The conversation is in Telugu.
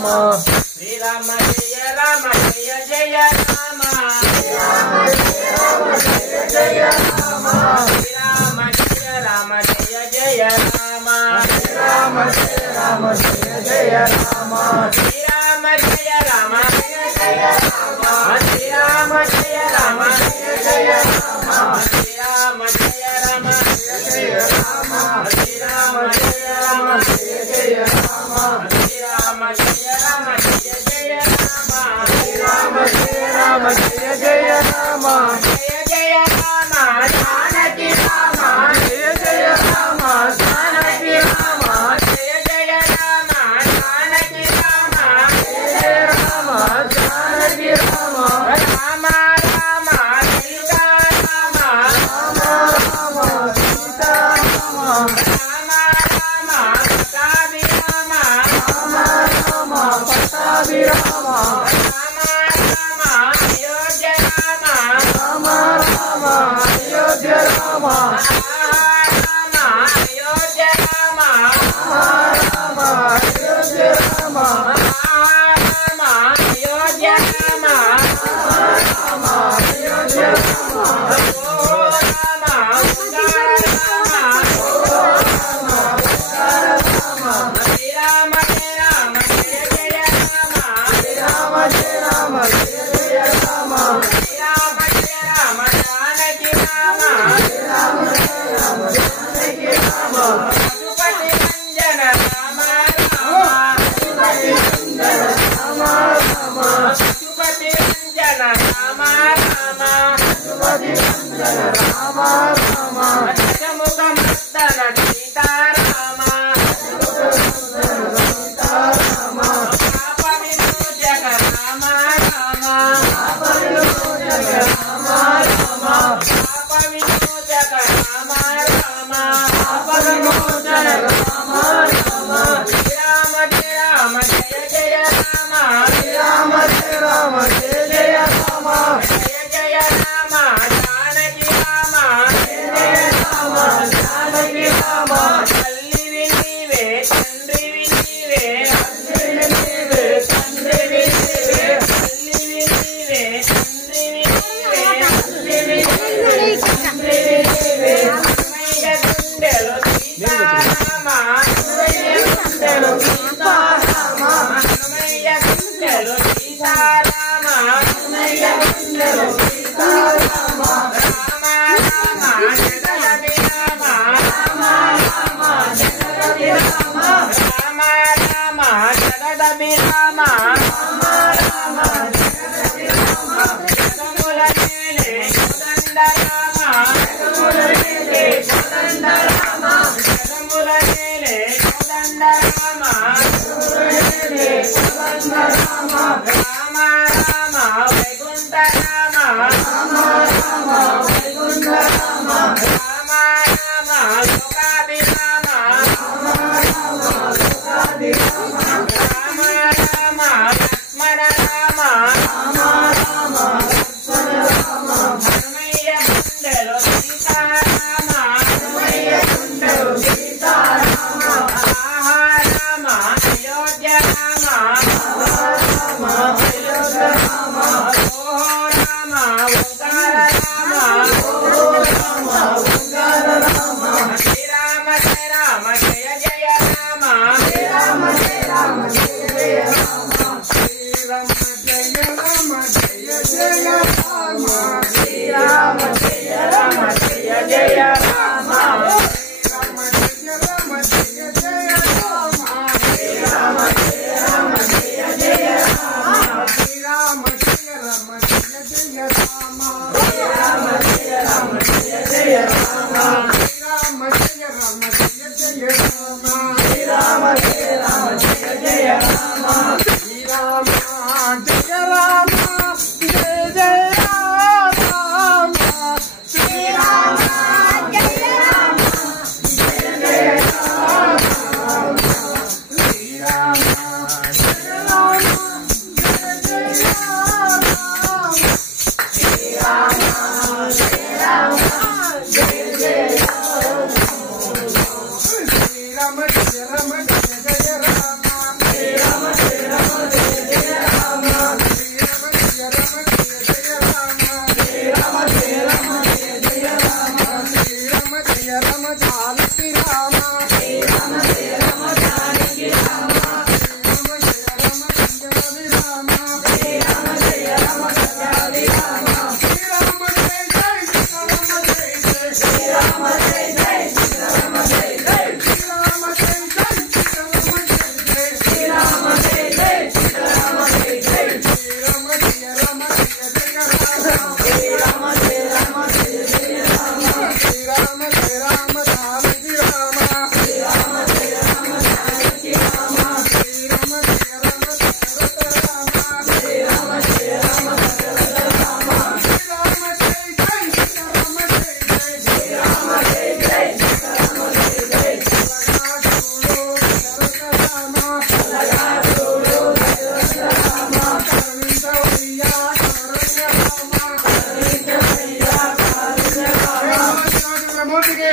శ్రీరామ జయ రామ జయ జయ రామ శ్రీరామ జయ రామ జయ రామ జయ జయ రామ శ్రీరామ జయ రామ జయ జయ రామ శ్రీరామ జయ రామ జయ జయ రామ శ్రీరామ జయ రామ జయ జయ రామ శ్రీరామ జయ రామ జయ జయ రామ శ్రీరామ జయ రామ జయ జయ రామ శ్రీరామ జయ రామ జయ జయ రామ శ్రీరామ జయ రామ జయ జయ రామ జయ జయ రామ జానకి రామ జయ జయ రామ జానకి రామ జయ జయ రామ జానకి రామ జయ జయ రామ జానకి రామ రామ రామ సీతా రామ రామ రామ సీతా రామ రామ రామ పటాభి రామ రామ రామ పటాభి రామ రామ రామ అయోధ్య రామ రామ రామ అయోధ్య రామ రామ అయోధ్య రామ రామ అయోధ్య రామ రామ అయోధ్య రామ రామ అయోధ్య రామ ఓ రామ రామ శ్రీరామ జయ రామ జయ జయ రామ శ్రీరామ జయ రామ జయ జయ రామ శ్రీరామ జయ రామ జానకి రామ శ్రీరామ జయ రామ జానకి రామ పశుపతి రంజన రామ రామ పశుపతి రంజన రామ రామ పశుపతి రంజన రామ రామ పశుపతి రంజన రామ రామ దశముఖ మర్దన సీతారామ సీతారామ పాప విమోచక రామ రామ పాప విమోచక రామ రామ పాప విమోచక రామ రామ పాప విమోచక రామ రామ శ్రీరామ జయ రామ జయ జయ రామ శ్రీరామ జయ రామ జయ జయ రామ జయ జయ రామ జానకి రామ జయ జయ రామ జానకి రామ తల్లివి నీవే తండ్రివి నీవే తండ్రివి నీవే తండ్రివి నీవే తల్లివి నీవే తండ్రివి నీవే తల్లివి నీవే తండ్రివి నీవే హనుమయ్య గుండెలో సీతారామ హనుమయ్య గుండెలో సీతారామ హనుమయ్య గుండెలో సీతారామ హనుమయ్య గుండెలో సీతారామ రామ రామ జగదపి రామ రామ రామ జగదపి రామ రామ రామ జగదపి రామ రామ రామ జగదపి రామ జగముల నేలే కోదండ రామ జగముల నేలే కోదండ రామ జగముల నేలే కోదండ రామ జగముల నేలే కోదండ రామ రామ రామ వైకుంఠ రామ రామ రామ వైకుంఠ రామ రామ రామ లోకాభిరామ రామ రామ లోకాభిరామ రామ రామ మూర్తికి